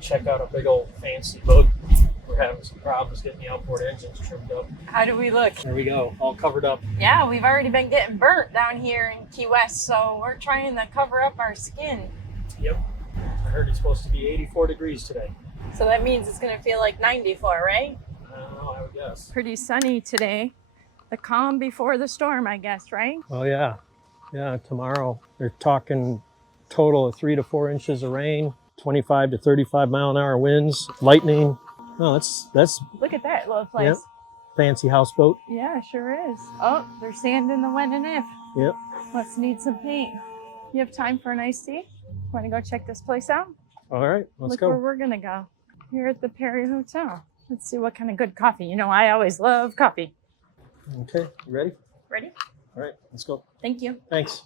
check out a big old fancy boat. We're having some problems getting the outboard engines trimmed up. How do we look? There we go, all covered up. Yeah, we've already been getting burnt down here in Key West, so we're trying to cover up our skin. Yep. I heard it's supposed to be 84 degrees today. So that means it's going to feel like 94, right? I don't know, I would guess. Pretty sunny today. The calm before the storm, I guess, right? Oh yeah. Yeah, tomorrow they're talking total of 3 to 4 inches of rain, 25 to 35 mile an hour winds, lightning. Oh, that's Look at that little place. Yep. Fancy houseboat. Yeah, sure is. Oh, they're sanding the when and if. Yep. Let's need some paint. You have time for an iced tea? Want to go check this place out? All right, let's Look go. where we're going to go. Here at the Perry Hotel. Let's see what kind of good coffee. You know, I always love coffee. Okay, you ready? Ready? All right, let's go. Thank you. Thanks.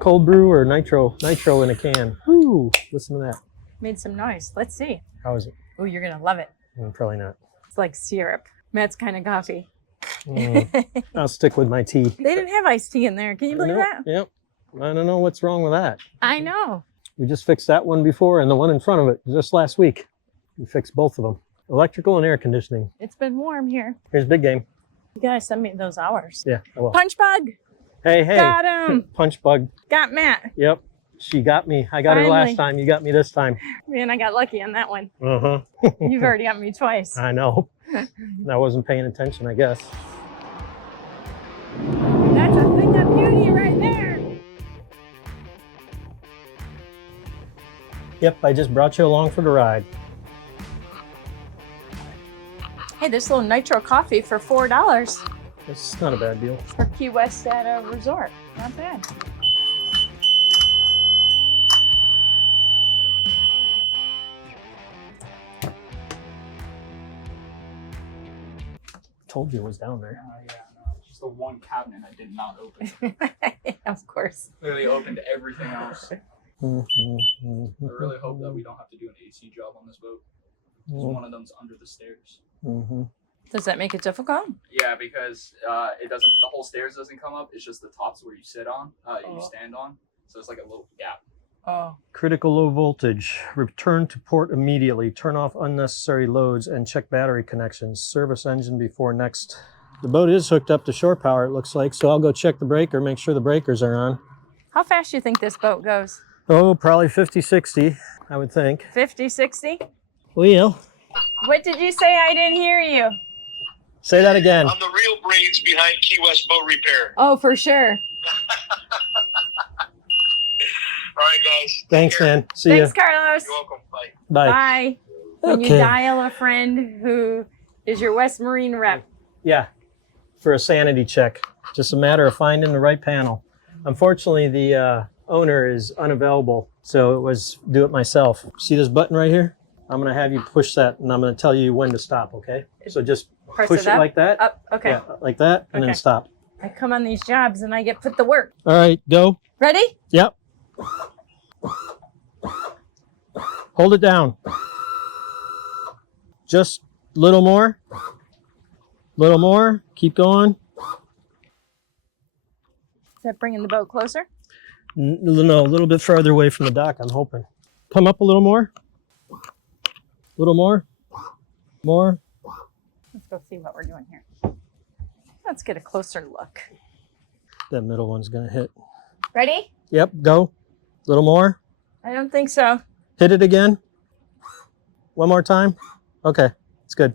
Cold brew or nitro? Nitro in a can. Whoo, listen to that. Made some noise. Let's see. How is it? Oh, you're going to love it. Probably not. It's like syrup. Matt's kind of coffee. I'll stick with my tea. They didn't have iced tea in there. Can you believe that? Yep. I don't know what's wrong with that. I know. We just fixed that one before and the one in front of it just last week. We fixed both of them. Electrical and air conditioning. It's been warm here. Here's big game. You gotta send me those hours. Yeah, I will. Punch bug. Hey. Got him. Punch bug. Got Matt. Yep. She got me. I got her Finally. last time. You got me this time. Man, I got lucky on that one. Uh-huh. You've already got me twice. I know. I wasn't paying attention, I guess. That's a thing of beauty right there. Yep, I just brought you along for the ride. Hey, this little nitro coffee for $4 It's not a bad deal. for Key West at a resort. Not bad. Told you it was down there. Yeah, no, it's just the one cabinet I did not open. Of course. Literally opened everything else. I really hope that we don't have to do an AC job on this boat. 'Cause one of them's under the stairs. Does that make it difficult? Yeah, because it doesn't. The whole stairs doesn't come up. It's just the tops where you sit on, you stand on. So it's like a little gap. Oh. Critical low voltage. Return to port immediately. Turn off unnecessary loads and check battery connections. Service engine before next. The boat is hooked up to shore power, it looks like, so I'll go check the breaker, make sure the breakers are on. How fast do you think this boat goes? Oh, probably 50, 60, I would think. 50, 60? Well, What did you say? I didn't hear you. say that again. I'm the real brains behind Key West Boat Repair. Oh, for sure. All right, guys. Thanks, Take care. man. See Thanks, ya. Carlos. You're welcome. Bye. Bye. Bye. When you Okay. dial a friend who is your West Marine rep. Yeah, for a sanity check. Just a matter of finding the right panel. Unfortunately, the owner is unavailable, so it was do it myself. See this button right here? I'm gonna have you push that, and I'm gonna tell you when to stop, okay? So just Press push it it up? like that. Up. Okay. Yeah, like that, and then Okay. stop. I come on these jobs and I get put to work. All right, go. Ready? Yep. Hold it down. Just a little more. Little more. Keep going. Is that bringing the boat closer? No, a little bit farther away from the dock, I'm hoping. Come up a little more. A little more. More. Let's go see what we're doing here. Let's get a closer look. That middle one's going to hit. Ready? Yep, go. A little more. I don't think so. Hit it again. One more time. Okay, it's good.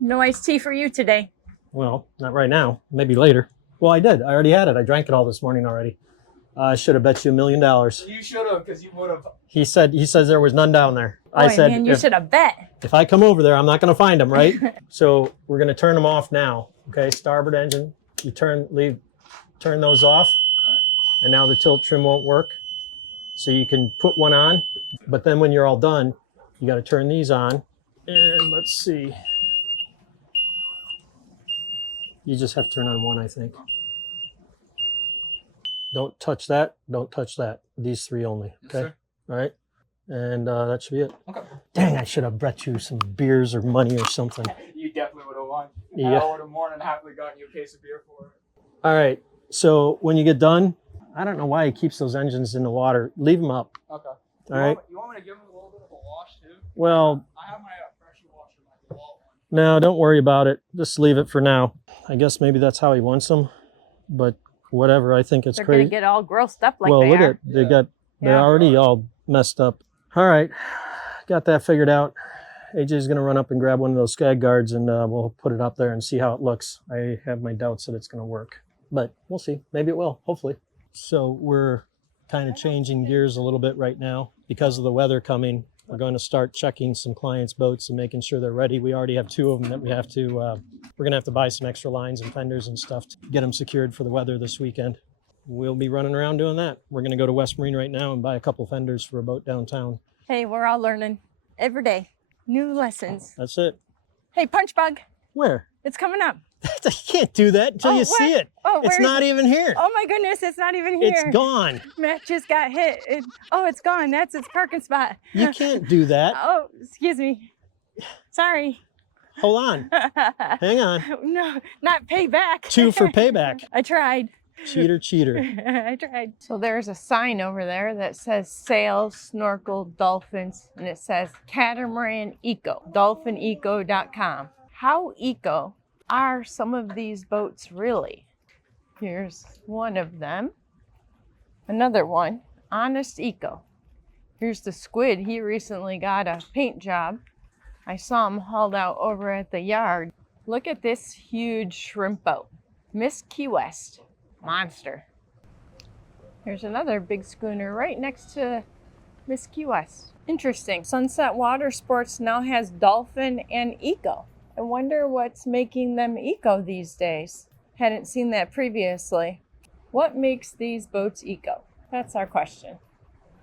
No iced tea for you today. Well, not right now. Maybe later. Well, I did. I already had it. I drank it all this morning already. I should have bet you $1 million. You should have, because you would have. He says there was none down there. I Boy, said man, you should have bet. if I come over there, I'm not going to find them, right? So we're going to turn them off now. Okay, starboard engine. You turn those off, and now the tilt trim won't work. So you can put one on, but then when you're all done, you got to turn these on. And let's see. You just have to turn on one, I think. Don't touch that. Don't touch that. These three only. Okay. Yes, all right. And that should be it. Okay. Dang, I should have bet you some beers or money or something. You definitely would have won. Yeah. I would have more than happily gotten you a case of beer for it. All right. So when you get done, I don't know why he keeps those engines in the water. Leave them up. Okay. All right. You want me to give him a little bit of a Well, I have my pressure washer, my DeWalt one. no, don't worry about it. Just leave it for now. I guess maybe that's how he wants them, but whatever. I think it's They're gonna crazy. get all grossed up like Well, they look are. at they're Yeah. already all messed up. All right, got that figured out. AJ's gonna run up and grab one of those skag guards, and we'll put it up there and see how it looks. I have my doubts that it's gonna work, but we'll see. Maybe it will. Hopefully. So we're kind of changing gears a little bit right now because of the weather coming. We're going to start checking some clients' boats and making sure they're ready. We already have 2 of them that we have to. We're gonna have to buy some extra lines and fenders and stuff to get them secured for the weather this weekend. We'll be running around doing that. We're gonna go to West Marine right now and buy a couple fenders for a boat downtown. Hey, we're all learning every day. New lessons. That's it. Hey, punch bug, Where? it's coming up. You can't do that until you see it. Oh, It's where is not it? even here. Oh my goodness, it's not even here. It's gone. Matt just got hit. It's gone. That's its parking spot. You can't do that. Oh, excuse me. Sorry. Hold on. Hang on. No, not payback. 2 for payback. I tried. Cheater, cheater. I tried. So there's a sign over there that says sail, snorkel, dolphins, and it says Catamaran Eco, dolphineco.com. How eco are some of these boats really? Here's one of them. Another one, Honest Eco. Here's the squid. He recently got a paint job. I saw him hauled out over at the yard. Look at this huge shrimp boat. Miss Key West. Monster. Here's another big schooner right next to Miss Key West. Interesting. Sunset Water Sports now has Dolphin and Eco. I wonder what's making them eco these days. Hadn't seen that previously. What makes these boats eco? That's our question.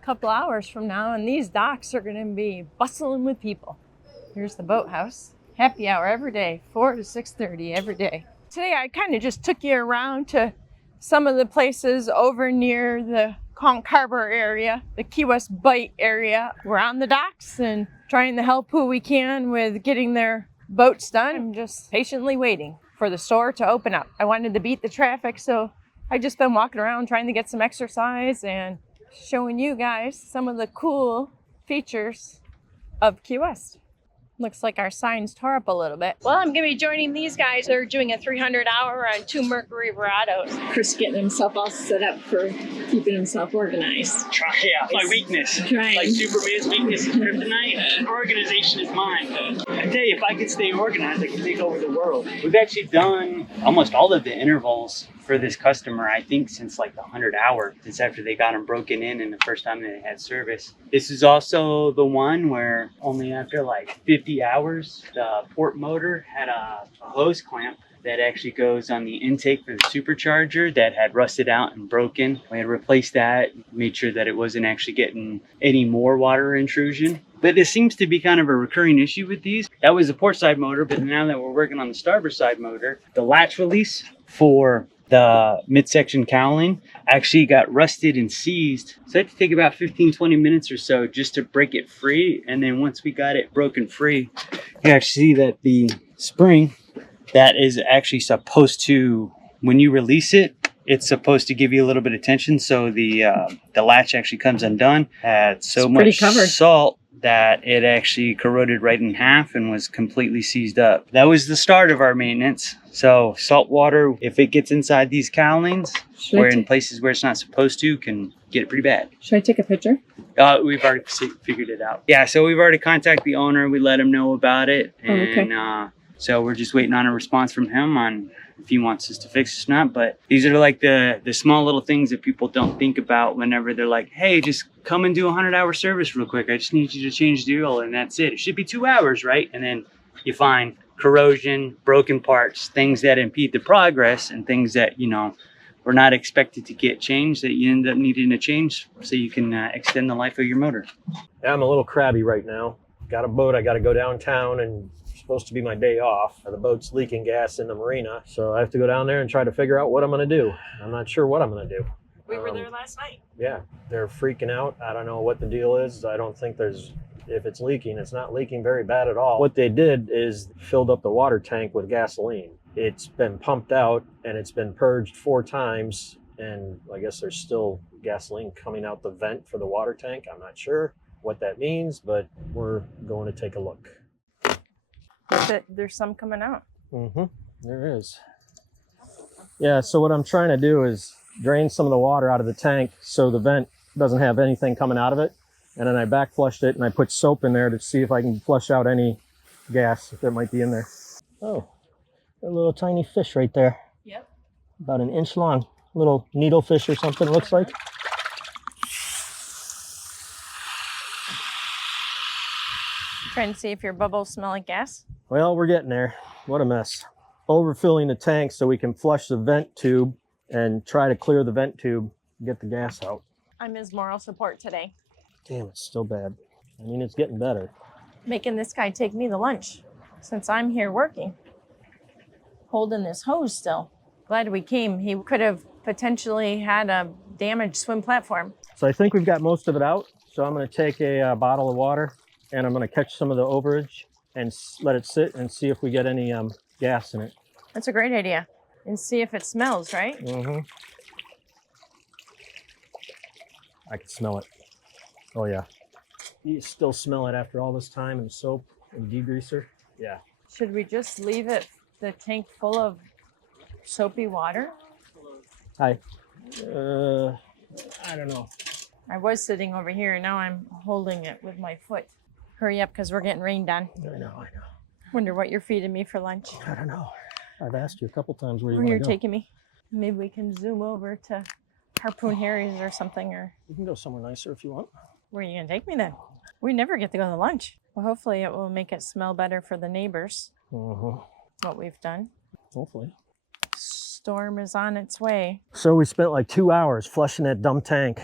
A couple hours from now, and these docks are going to be bustling with people. Here's the boathouse. Happy hour every day, 4 to 6:30 every day. Today I kind of just took you around to some of the places over near the Conch Harbor area, the Key West Bight area. We're on the docks and trying to help who we can with getting their boats done. I'm just patiently waiting for the store to open up. I wanted to beat the traffic, so I've just been walking around trying to get some exercise and showing you guys some of the cool features of Key West. Looks like our signs tore up a little bit. Well, I'm going to be joining these guys. They're doing a 300-hour on 2 Mercury Verados. Chris getting himself all set up for keeping himself organized. Yeah, my weakness. Trying. Like Superman's weakness is kryptonite. Organization is mine. I tell you, if I could stay organized, I could take over the world. We've actually done almost all of the intervals for this customer, I think, since like the 100-hour, since after they got them broken in and the first time they had service. This is also the one where only after like 50 hours, the port motor had a hose clamp that actually goes on the intake for the supercharger that had rusted out and broken. We had replaced that, made sure that it wasn't actually getting any more water intrusion. But this seems to be kind of a recurring issue with these. That was the port side motor, but now that we're working on the starboard side motor, the latch release for the midsection cowling actually got rusted and seized. So it had to take about 15-20 minutes or so just to break it free. And then once we got it broken free, you actually see that the spring that is actually supposed to, when you release it, it's supposed to give you a little bit of tension. So the latch actually comes undone. Had so much salt that it actually corroded right in half and was completely seized up. That was the start of our maintenance. So salt water, if it gets inside these cowlings, or in places where it's not supposed to, can get pretty bad. Should I take a picture? We've already figured it out. Yeah, so we've already contacted the owner. We let him know about it. And so we're just waiting on a response from him on if he wants us to fix this or not. But these are like the small little things that people don't think about whenever they're like, hey, just come and do a 100-hour service real quick. I just need you to change the oil and that's it. It should be 2 hours, right? And then you find corrosion, broken parts, things that impede the progress and things that, you know, were not expected to get changed that you end up needing to change so you can extend the life of your motor. Yeah, I'm a little crabby right now. Got a boat. I got to go downtown, and it's supposed to be my day off. The boat's leaking gas in the marina, so I have to go down there and try to figure out what I'm going to do. I'm not sure what I'm going to do. We were there last night. Yeah, they're freaking out. I don't know what the deal is. I don't think if it's leaking, it's not leaking very bad at all. What they did is filled up the water tank with gasoline. It's been pumped out and it's been purged 4 times. And I guess there's still gasoline coming out the vent for the water tank. I'm not sure. what that means, but we're going to take a look. There's some coming out. There is. Yeah, so what I'm trying to do is drain some of the water out of the tank so the vent doesn't have anything coming out of it. And then I back flushed it and I put soap in there to see if I can flush out any gas that might be in there. Oh, a little tiny fish right there. Yep. About an inch long. Little needlefish or something it looks like. Trying to see if your bubbles smell like gas. Well, we're getting there. What a mess. Overfilling the tank so we can flush the vent tube and try to clear the vent tube and get the gas out. I'm his moral support today. Damn, it's still bad. I mean, it's getting better. Making this guy take me to lunch since I'm here working. Holding this hose still. Glad we came. He could have potentially had a damaged swim platform. So I think we've got most of it out. So I'm going to take a bottle of water and I'm going to catch some of the overage and let it sit and see if we get any gas in it. That's a great idea. And see if it smells, right? I can smell it. Oh yeah. You still smell it after all this time and soap and degreaser? Yeah. Should we just leave the tank full of soapy water? Hi. I don't know. I was sitting over here, now I'm holding it with my foot. Hurry up, because we're getting rained on. I know. Wonder what you're feeding me for lunch. I don't know. I've asked you a couple times where you Where want you're to go. taking me. Maybe we can zoom over to Harpoon Harry's or something, or You can go somewhere nicer if you want. where are you gonna take me then? We never get to go to lunch. Well, hopefully it will make it smell better for the neighbors, what we've done. Hopefully. Storm is on its way. So we spent like 2 hours flushing that dumb tank.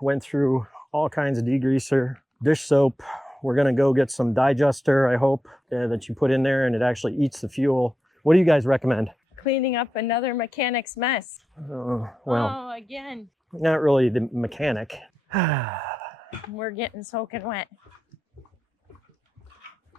Went through all kinds of degreaser, dish soap. We're gonna go get some digester, I hope, that you put in there and it actually eats the fuel. What do you guys recommend? Cleaning up another mechanic's mess. Well, Oh, again. not really the mechanic. We're getting soaking wet.